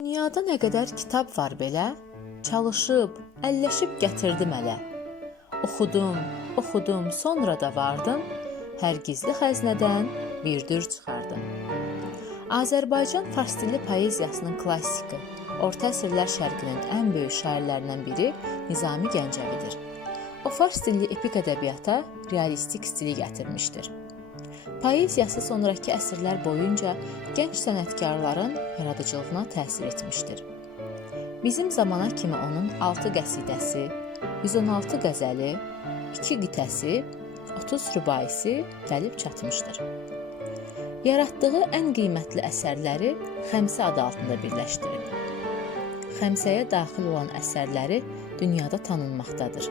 Dünyada nə qədər kitab var belə, çalışıb, əlləşib gətirdim ələ. Oxudum, oxudum, sonra da vardım, hər gizli xəzinədən bir dür çıxardım. Azərbaycan fars dilli poeziyasının klassiki, orta əsrlər şərqinin ən böyük şairlərindən biri Nizami Gəncəvidir. O fars dilli epik ədəbiyyata realistik stili gətirmişdir. Poeziyası sonrakı əsrlər boyunca gənc sənətkarların yaradıcılığına təsir etmişdir. Bizim zamana kimi onun 6 qəsidəsi, 116 qəzəli, 2 qitəsi, 30 rübaisi gəlib çatmışdır. Yaratdığı ən qiymətli əsərləri Xəmsə adı altında birləşdirib. Xəmsəyə daxil olan əsərləri dünyada tanınmaqdadır.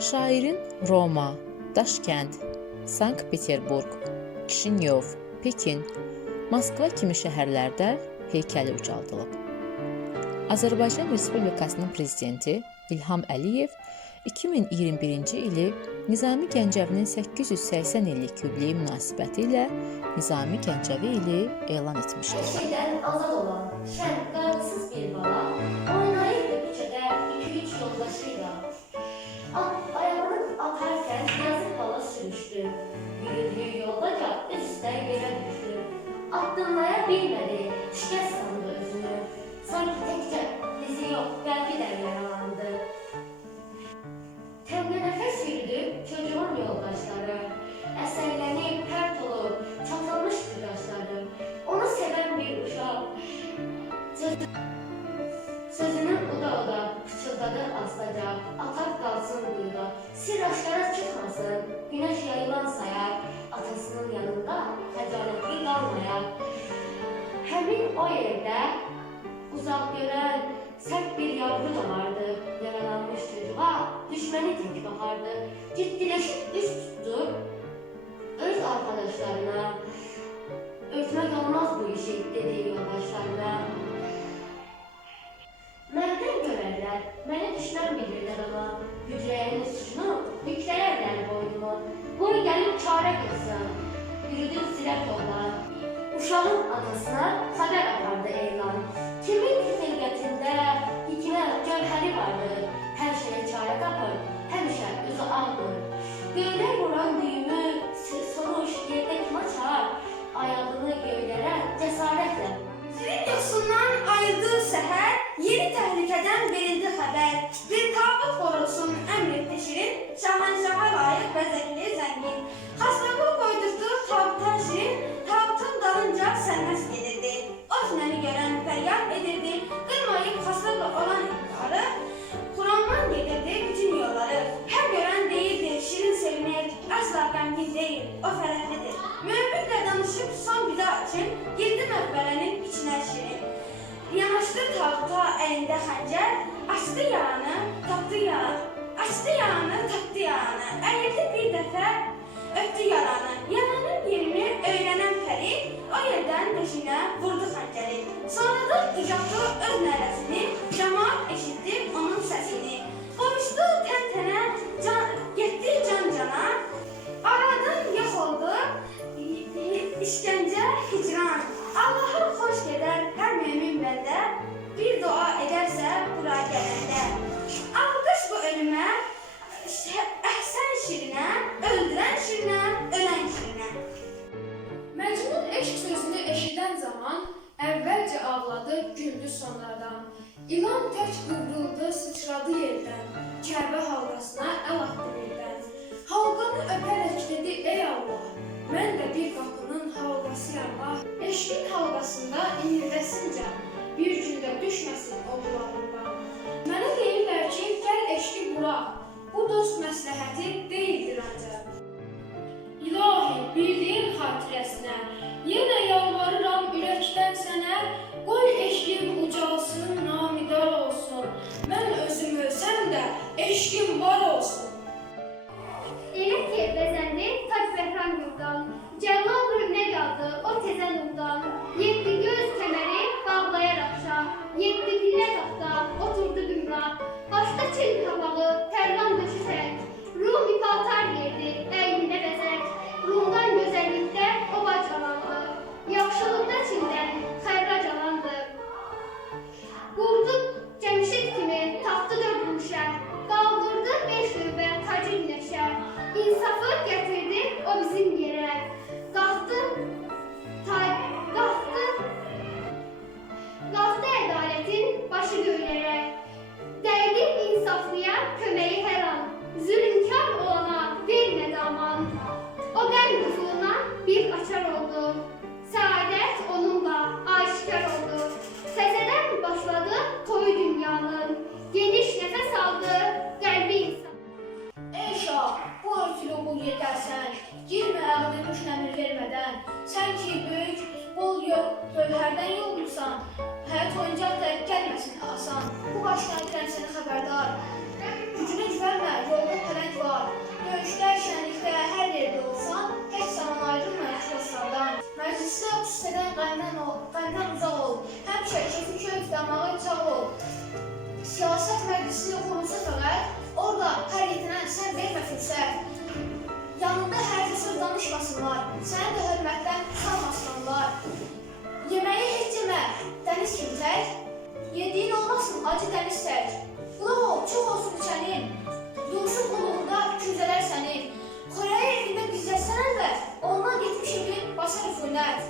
Şairin Roma, Daşkənd, Sankt-Peterburg, Kişinyov, Pekin, Moskva kimi şəhərlərdə heykəli ucaldılıb. Azərbaycan Respublikasının prezidenti İlham Əliyev 2021-ci ili Nizami Gəncəvinin 880 illik yubileyi münasibətilə Nizami Gəncəvi ili elan etmişdir. şeyden azad olan, kaygısız bir baba, o yerde uzak gören sert bir yavru da vardı. Yaralanmış çocuğa düşmeni tek bakardı. Ciddileşip üst tuttu. Öz arkadaşlarına Uşağın atasına xəbər apardı elan. Kimin xilqətində ikinə gövhəri vardır. Hər şeyə çarə tapır, həmişə üzü ağdır. Göylər vuran düyümü soruş, yerdə kim açar? Ayağını göylərə cəsarətlə Senin yosundan ayrıldığı seher, yeni tehlikeden verildi haber. Bir tabut korusun emretti şirin, şahanşaha Yanaştı tabuta elinde hancer, açtı yağını, taktı yağ, açtı yağını, taktı yağını, eğildi bir defa, öptü yaranı. Yaranın yerini öğrenen peri, o yerden peşine vurdu hanceri. Sonradan ucattı öz neresini, cemaat güldü sonradan. İlan tək qıvrıldı, sıçradı yerdən. Kəbə halqasına əl atdı birdən. Halqanı öpərək dedi: "Ey Allah, mən də bir qapının halqasıyam ah. Eşqin halqasında inildəsin can. Bir gündə düşməsin o qulağından. Mənə deyirlər ki, gəl eşqi quraq. Bu dost məsləhəti deyildir başdan edirəm səni xəbərdar. Gücünə güvənmə, yolda pələng var. Döyüşdə, şənlikdə, hər yerdə olsan, heç zaman ayrılma dostlardan. Məclisdə küstədən qəmdən qəmdən uzaq ol. Həmişə kefi kök, damağı çal ol. Siyasət məclisi qurulsa fəqət, orada hər yetinən sən vermə fürsət. Yanında hər söz danışmasınlar, səni də hörmətdən salmasınlar. Yeməyi heç yemə, dəniz kimi Yediğin olmasın acı deniz ser. Globo çok olsun içenin. Duruşun kuluğunda küzeler senin. Koraya elinde gizleseler de ondan gitmiş gibi basar üfünet.